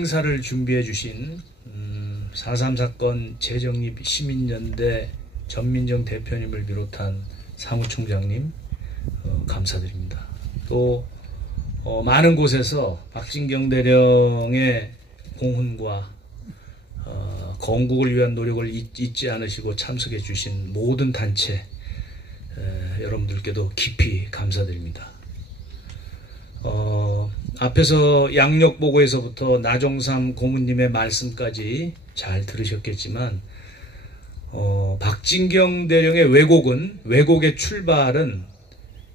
행사를 준비해 주신 4.3 사건 재정립 시민연대 전민정 대표님을 비롯한 사무총장님 감사드립니다. 또 많은 곳에서 박진경 대령의 공훈과 건국을 위한 노력을 잊지 않으시고 참석해 주신 모든 단체 여러분들께도 깊이 감사드립니다. 앞에서 양력보고에서부터 나종삼 고문님의 말씀까지 잘 들으셨겠지만 박진경 대령의 왜곡의 출발은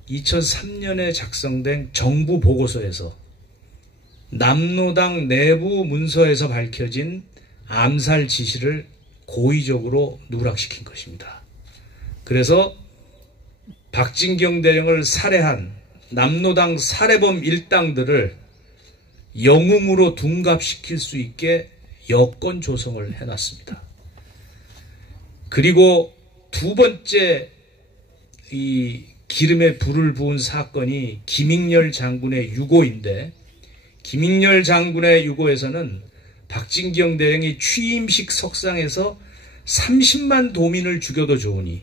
2003년에 작성된 정부 보고서에서 남로당 내부 문서에서 밝혀진 암살 지시를 고의적으로 누락시킨 것입니다. 그래서 박진경 대령을 살해한 남로당 살해범 일당들을 영웅으로 둔갑시킬 수 있게 여건 조성을 해놨습니다. 그리고 두 번째 이 기름에 불을 부은 사건이 김익렬 장군의 유고인데, 김익렬 장군의 유고에서는 박진경 대령이 취임식 석상에서 30만 도민을 죽여도 좋으니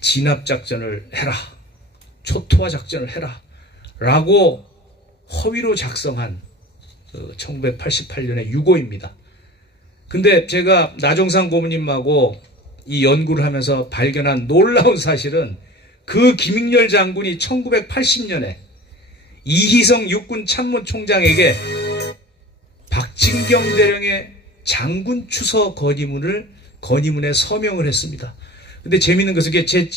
진압작전을 해라, 초토화 작전을 해라 라고 허위로 작성한 1988년의 유고입니다. 근데 제가 나종삼 고문님하고 이 연구를 하면서 발견한 놀라운 사실은 그 김익렬 장군이 1980년에 이희성 육군 참모총장에게 박진경 대령의 장군 추서 건의문에 서명을 했습니다. 근데 재밌는 것은 제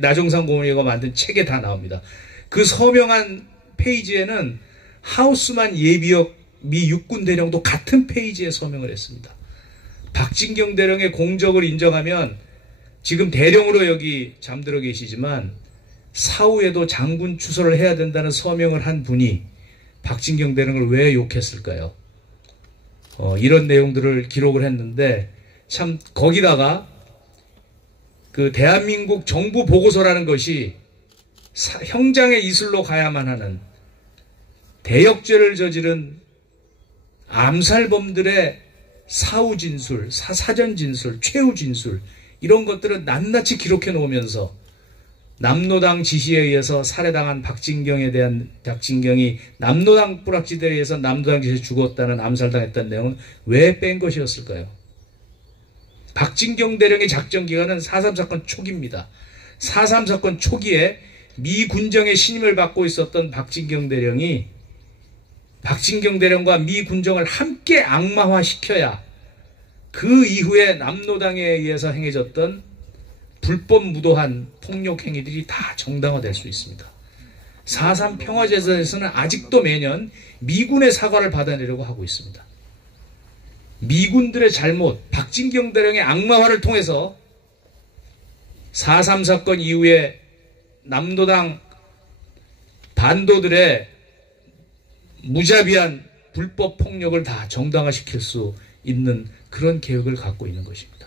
나종삼 고문이가 만든 책에 다 나옵니다. 그 서명한 페이지에는 하우스만 예비역 미 육군 대령도 같은 페이지에 서명을 했습니다. 박진경 대령의 공적을 인정하면 지금 대령으로 여기 잠들어 계시지만 사후에도 장군 추서를 해야 된다는 서명을 한 분이 박진경 대령을 왜 욕했을까요? 이런 내용들을 기록을 했는데 참 거기다가 그 대한민국 정부 보고서라는 것이 형장의 이슬로 가야만 하는 대역죄를 저지른 암살범들의 사후 진술, 사전 진술, 최후 진술 이런 것들을 낱낱이 기록해 놓으면서 남로당 지시에 의해서 살해당한 박진경이 남로당 뿌락지대에 의해서 남로당 지시에 죽었다는 암살당했다는 내용은 왜 뺀 것이었을까요? 박진경 대령의 작전 기간은 4.3 사건 초기입니다. 4.3 사건 초기에 미 군정의 신임을 받고 있었던 박진경 대령이 박진경 대령과 미 군정을 함께 악마화시켜야 그 이후에 남로당에 의해서 행해졌던 불법 무도한 폭력 행위들이 다 정당화될 수 있습니다. 4.3 평화제에서는 아직도 매년 미군의 사과를 받아내려고 하고 있습니다. 미군들의 잘못, 박진경 대령의 악마화를 통해서 4.3 사건 이후에 남로당 반도들의 무자비한 불법 폭력을 다 정당화시킬 수 있는 그런 계획을 갖고 있는 것입니다.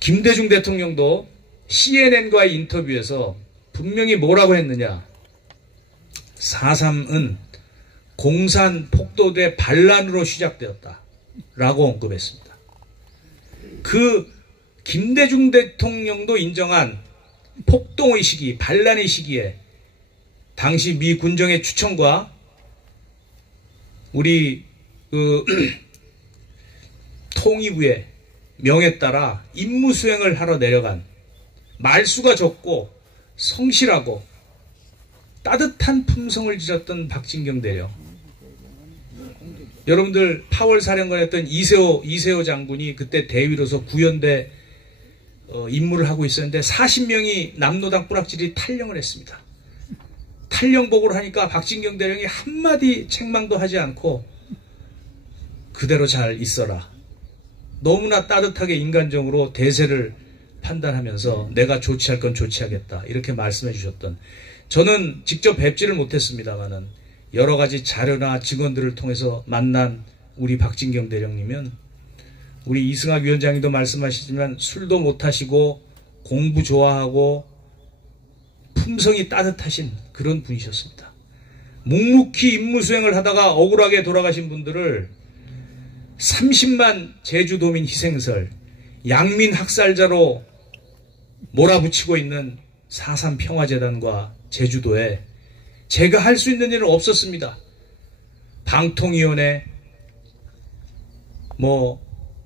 김대중 대통령도 CNN과의 인터뷰에서 분명히 뭐라고 했느냐? 4.3은 공산 폭도대 반란으로 시작되었다 라고 언급했습니다. 그 김대중 대통령도 인정한 폭동의 시기, 반란의 시기에 당시 미 군정의 추천과 우리 통일부의 명에 따라 임무 수행을 하러 내려간 말수가 적고 성실하고 따뜻한 품성을 지녔던 박진경 대령. 여러분들 8월 사령관이었던 이세호 장군이 그때 대위로서 구연대 임무를 하고 있었는데 40명이 남로당 뿌락질이 탈령을 했습니다. 탈령 보고를 하니까 박진경 대령이 한마디 책망도 하지 않고 그대로 잘 있어라. 너무나 따뜻하게 인간적으로 대세를 판단하면서 내가 조치할 건 조치하겠다 이렇게 말씀해 주셨던, 저는 직접 뵙지를 못했습니다만은 여러 가지 자료나 증언들을 통해서 만난 우리 박진경 대령님은 우리 이승학 위원장님도 말씀하시지만 술도 못 하시고 공부 좋아하고 품성이 따뜻하신 그런 분이셨습니다. 묵묵히 임무수행을 하다가 억울하게 돌아가신 분들을 30만 제주도민 희생설, 양민 학살자로 몰아붙이고 있는 4.3 평화재단과 제주도에 제가 할 수 있는 일은 없었습니다. 방통위원회,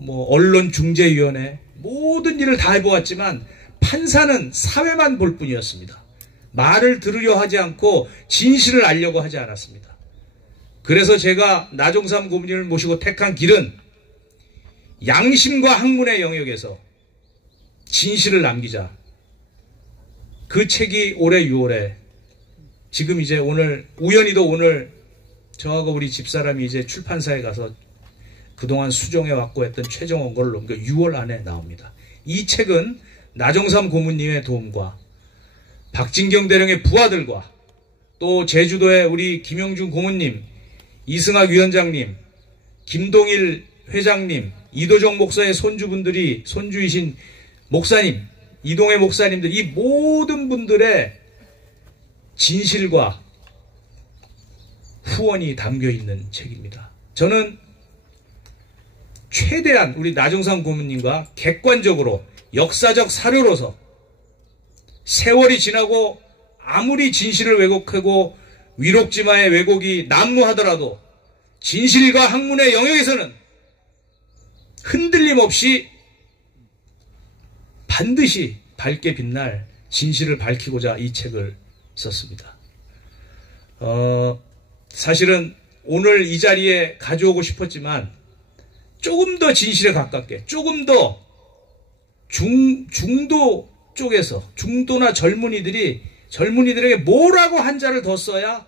언론중재위원회, 모든 일을 다 해보았지만 판사는 사회만 볼 뿐이었습니다. 말을 들으려 하지 않고 진실을 알려고 하지 않았습니다. 그래서 제가 나종삼 고문님을 모시고 택한 길은 양심과 학문의 영역에서 진실을 남기자. 그 책이 올해 6월에 지금 이제 오늘 우연히도 오늘 저하고 우리 집사람이 이제 출판사에 가서 그동안 수정해 왔고 했던 최종 원고를 넘겨 6월 안에 나옵니다. 이 책은 나종삼 고문님의 도움과 박진경 대령의 부하들과 또 제주도의 우리 김영준 고문님, 이승학 위원장님, 김동일 회장님, 이도정 목사의 손주이신 목사님, 이동의 목사님들, 이 모든 분들의 진실과 후원이 담겨있는 책입니다. 저는 최대한 우리 나종삼 고문님과 객관적으로 역사적 사료로서 세월이 지나고 아무리 진실을 왜곡하고 위록지마의 왜곡이 난무하더라도 진실과 학문의 영역에서는 흔들림 없이 반드시 밝게 빛날 진실을 밝히고자 이 책을 썼습니다. 사실은 오늘 이 자리에 가져오고 싶었지만 조금 더 진실에 가깝게, 조금 더 중도 쪽에서, 중도나 젊은이들에게 뭐라고 한자를 더 써야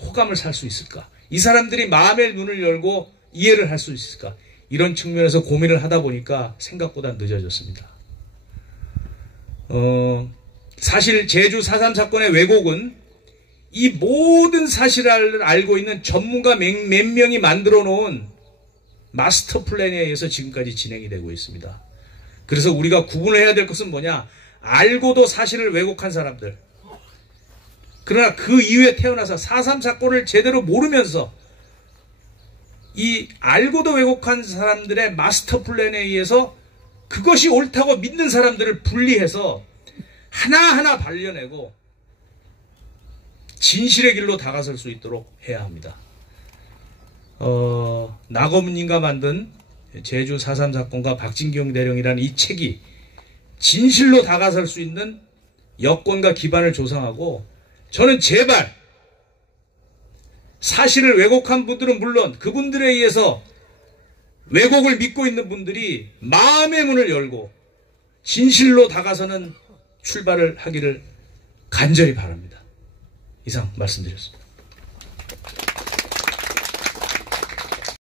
호감을 살 수 있을까? 이 사람들이 마음의 문을 열고 이해를 할 수 있을까? 이런 측면에서 고민을 하다 보니까 생각보다 늦어졌습니다. 사실 제주 4.3 사건의 왜곡은 이 모든 사실을 알고 있는 전문가 몇 명이 만들어 놓은 마스터 플랜에 의해서 지금까지 진행이 되고 있습니다. 그래서 우리가 구분을 해야 될 것은 뭐냐? 알고도 사실을 왜곡한 사람들. 그러나 그 이후에 태어나서 4.3 사건을 제대로 모르면서 이 알고도 왜곡한 사람들의 마스터 플랜에 의해서 그것이 옳다고 믿는 사람들을 분리해서 하나하나 발려내고 진실의 길로 다가설 수 있도록 해야 합니다. 나고문님과 만든 제주 4.3 사건과 박진경 대령이라는 이 책이 진실로 다가설 수 있는 여건과 기반을 조성하고 저는 제발 사실을 왜곡한 분들은 물론 그분들에 의해서 왜곡을 믿고 있는 분들이 마음의 문을 열고 진실로 다가서는 출발을 하기를 간절히 바랍니다. 이상 말씀드렸습니다.